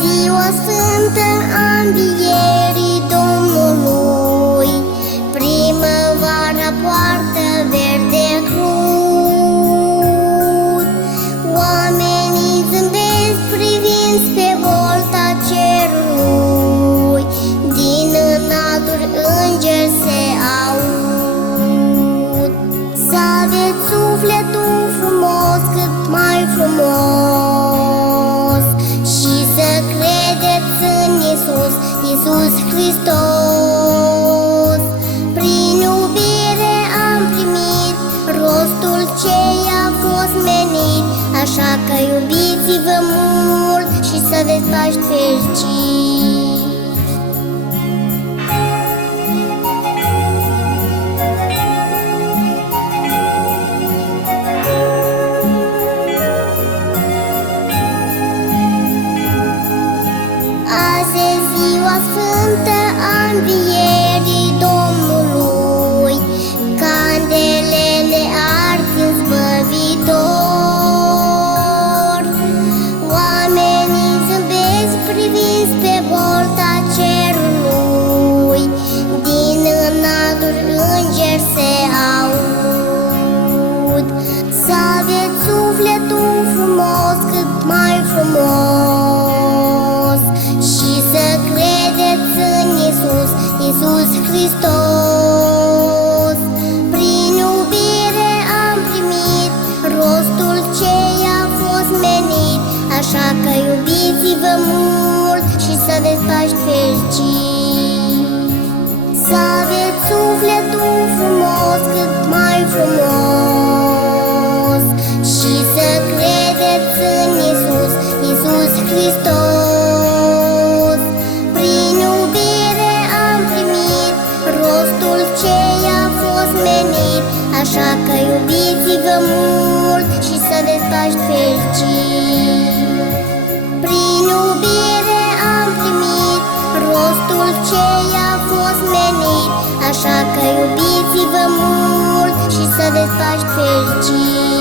ziua sfântă a învierii Domnului, primăvara poartă verde crud. Oamenii zâmbesc privind spre volta cerului, din înalturi îngeri se aud. Să aveți sufletul frumos, cât mai frumos, și să credeți în Iisus, Iisus Hristos. Prin iubire am primit rostul ce a fost menit, așa că iubiți-vă mult și să aveți Paști fericiți. Azi e ziua sfântă a învierii Domnului, candelele ard în Zbăvitor. Oamenii zâmbesc privind spre volta cerului, din înalturi îngeri se aud. Să aveți sufletul frumos, cât mai frumos, și să credeți în Iisus, Iisus Hristos. Prin iubire am primit rostul ce a fost menit, așa că iubiți-vă mult și să aveți Paști fericiți. Să aveți sufletul frumos, cât mai frumos, și să credeți în Iisus, Iisus Hristos. Prin iubire am primit rostul ce a fost menit, așa că iubiți-vă mult și să aveți Paști fericiți. Prin iubire am primit rostul ce a fost menit, așa că iubiți-vă mult și să aveți Paști fericiți.